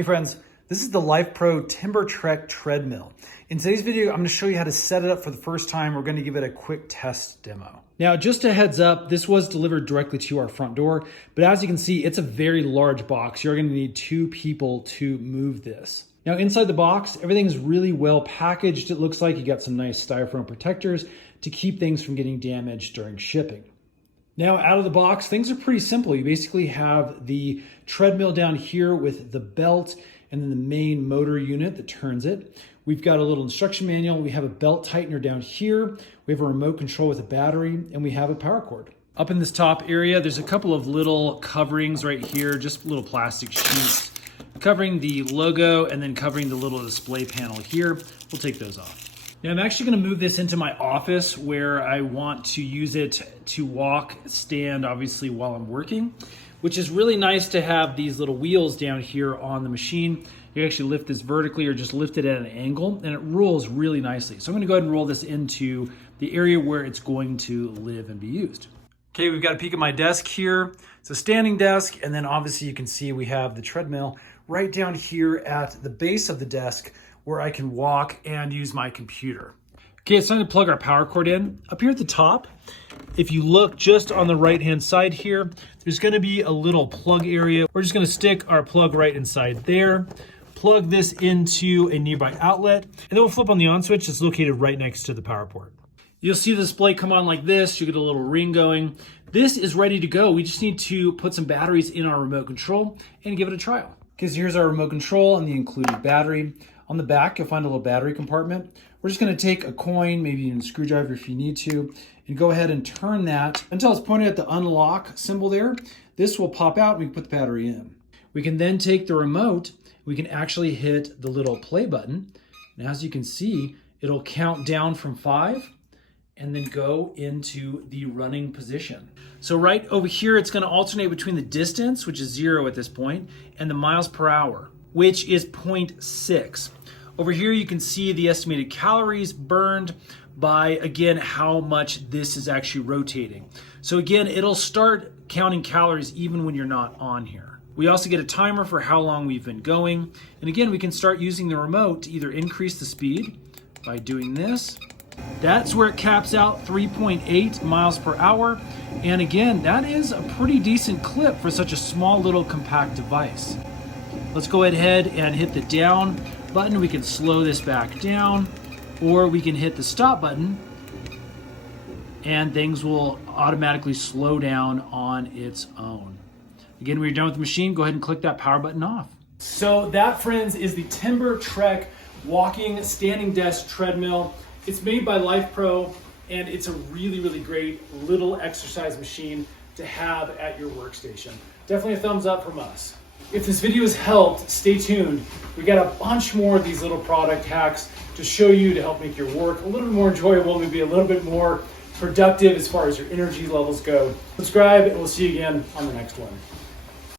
Hey friends, this is the Lifepro Timber Trek Treadmill. In today's video, I'm going to show you how to set it up for the first time. We're going to give it a quick test demo. Now, just a heads up, this was delivered directly to our front door, but as you can see, it's a very large box. You're going to need 2 people to move this. Now, inside the box, everything's really well packaged. It looks like you got some nice styrofoam protectors to keep things from getting damaged during shipping. Now, out of the box, things are pretty simple. You basically have the treadmill down here with the belt and then the main motor unit that turns it. We've got a little instruction manual. We have a belt tightener down here. We have a remote control with a battery, and we have a power cord. Up in this top area, there's a couple of little coverings right here, just little plastic sheets covering the logo and then covering the little display panel here. We'll take those off. Now I'm actually going to move this into my office where I want to use it to walk, stand, obviously, while I'm working, which is really nice to have these little wheels down here on the machine. You actually lift this vertically or just lift it at an angle, and it rolls really nicely. So I'm going to go ahead and roll this into the area where it's going to live and be used. Okay, we've got a peek at my desk here. It's a standing desk, and then obviously you can see we have the treadmill right down here at the base of the desk where I can walk and use my computer. Okay, it's time to plug our power cord in. Up here at the top, if you look just on the right-hand side here, there's gonna be a little plug area. We're just gonna stick our plug right inside there, plug this into a nearby outlet, and then we'll flip on the on switch that's located right next to the power port. You'll see the display come on like this. You get a little ring going. This is ready to go. We just need to put some batteries in our remote control and give it a trial. Okay, so here's our remote control and the included battery. On the back, you'll find a little battery compartment. We're just gonna take a coin, maybe even a screwdriver if you need to, and go ahead and turn that until it's pointed at the unlock symbol there. This will pop out and we can put the battery in. We can then take the remote, we can actually hit the little play button. And as you can see, it'll count down from 5 and then go into the running position. So right over here, it's gonna alternate between the distance, which is 0 at this point, and the miles per hour, which is 0.6. Over here, you can see the estimated calories burned by, again, how much this is actually rotating. So again, it'll start counting calories even when you're not on here. We also get a timer for how long we've been going. And again, we can start using the remote to either increase the speed by doing this. That's where it caps out 3.8 miles per hour. And again, that is a pretty decent clip for such a small little compact device. Let's go ahead and hit the down button. We can slow this back down, or we can hit the stop button and things will automatically slow down on its own. Again, when you're done with the machine, go ahead and click that power button off. So that, friends, is the Timber Trek walking standing desk treadmill. It's made by Lifepro, and it's a really, really great little exercise machine to have at your workstation. Definitely a thumbs up from us. If this video has helped, stay tuned. We got a bunch more of these little product hacks to show you to help make your work a little bit more enjoyable, maybe a little bit more productive as far as your energy levels go. Subscribe, and we'll see you again on the next one.